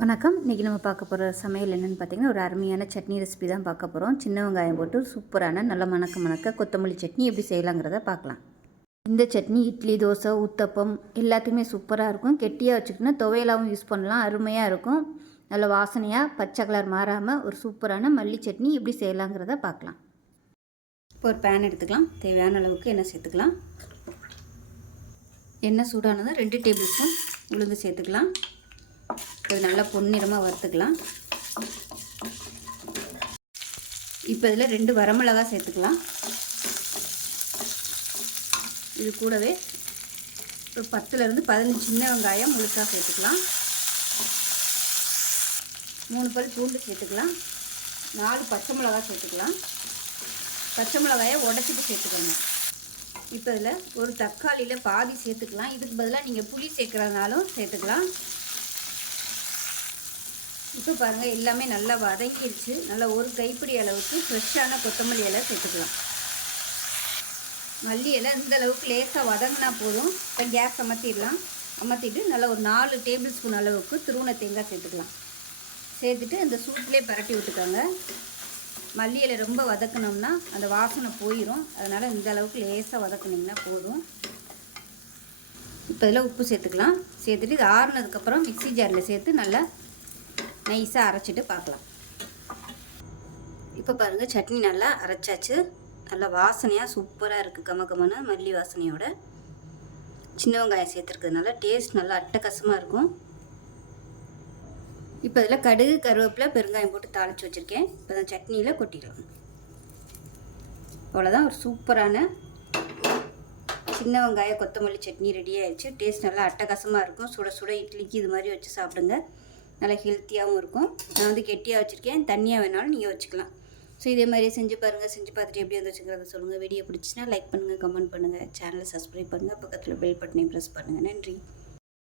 வணக்கம். இன்றைக்கி நம்ம பார்க்க போகிற சமையல் என்னென்னு பார்த்தீங்கன்னா, ஒரு அருமையான சட்னி ரெசிபி தான் பார்க்க போகிறோம். சின்ன வெங்காயம் போட்டு சூப்பரான நல்ல மணக்க கொத்தமல்லி சட்னி எப்படி செய்யலாங்கிறத பார்க்கலாம். இந்த சட்னி இட்லி, தோசை, ஊத்தப்பம் எல்லாத்துக்குமே சூப்பராக இருக்கும். கெட்டியாக வச்சுக்கிட்டோன்னா துவையலாகவும் யூஸ் பண்ணலாம். அருமையாக இருக்கும். நல்ல வாசனையாக பச்சை கலர் மாறாமல் ஒரு சூப்பரான மல்லி சட்னி எப்படி செய்யலாங்கிறத பார்க்கலாம். இப்போ ஒரு பேன் எடுத்துக்கலாம். தேவையான அளவுக்கு எண்ணெய் சேர்த்துக்கலாம். எண்ணெய் சூடானதும் 2 டேபிள் ஸ்பூன் உளுந்து சேர்த்துக்கலாம். இது நல்லா பொன்னிறமாக வறுத்துக்கலாம். இப்போ இதில் 2 வரமிளகாய் சேர்த்துக்கலாம். இது கூடவே ஒரு 10லேருந்து 15 சின்ன வெங்காயம் முழுசாக சேர்த்துக்கலாம். 3 பல் பூண்டு சேர்த்துக்கலாம். 4 பச்சை மிளகாய் சேர்த்துக்கலாம். பச்சை மிளகாயை உடச்சிட்டு சேர்த்துக்கணும். இப்போ இதில் ஒரு தக்காளியில் பாதி சேர்த்துக்கலாம். இதுக்கு பதிலாக நீங்கள் புளி சேர்க்குறதுனாலும் சேர்த்துக்கலாம். இப்போ பாருங்கள், எல்லாமே நல்லா வதங்கிடுச்சு. நல்லா ஒரு கைப்பிடி அளவுக்கு ஃப்ரெஷ்ஷான கொத்தமல்லி இலை சேர்த்துக்கலாம். மல்லி இலை இந்த அளவுக்கு லேசாக வதங்கினா போதும். இப்போ கேஸ் அமர்த்திட்டு நல்லா ஒரு 4 டேபிள் ஸ்பூன் அளவுக்கு துருவன தேங்காய் சேர்த்துக்கலாம். சேர்த்துட்டு இந்த சூட்லேயே பரட்டி விட்டுக்கோங்க. மல்லி இலை ரொம்ப வதக்கணும்னா அந்த வாசனை போயிடும். அதனால் இந்த அளவுக்கு லேசாக வதக்குனிங்கன்னா போதும். இப்போ இதில் உப்பு சேர்த்துக்கலாம். சேர்த்துட்டு இது ஆறுனதுக்கப்புறம் மிக்ஸி ஜாரில் சேர்த்து நல்லா நைஸாக அரைச்சிட்டு பார்க்கலாம். இப்போ பாருங்கள், சட்னி நல்லா அரைச்சாச்சு. நல்லா வாசனையாக சூப்பராக இருக்குது. கமகமான மல்லி வாசனையோட சின்ன வெங்காயம் சேர்த்துருக்கிறதுனால டேஸ்ட் நல்லா அட்டகாசமாக இருக்கும். இப்போ இதில் கடுகு, கருவேப்பிலை, பெருங்காயம் போட்டு தாளித்து வச்சுருக்கேன். இப்போ தான் சட்னியில் கொட்டிடலாம். அவ்வளோதான், ஒரு சூப்பரான சின்ன வெங்காய கொத்தமல்லி சட்னி ரெடி ஆயிடுச்சு. டேஸ்ட் நல்லா அட்டகாசமாக இருக்கும். சுட சுட இட்லிக்கு இது மாதிரி வச்சு சாப்பிடுங்க. நல்லா ஹெல்த்தியாகவும் இருக்கும். நான் கெட்டியாக வச்சுருக்கேன். தண்ணியாக வேணாலும் நீங்கள் வச்சுக்கலாம். ஸோ இதே மாதிரியே செஞ்சு பாருங்கள். செஞ்சு பார்த்துட்டு எப்படி வந்துச்சுங்கிறத சொல்லுங்கள். வீடியோ பிடிச்சின்னா லைக் பண்ணுங்கள், கமெண்ட் பண்ணுங்கள், சேனலை சப்ஸ்கிரைப் பண்ணுங்கள், பக்கத்தில் பெல் பட்டனையும் ப்ரெஸ் பண்ணுங்கள். நன்றி.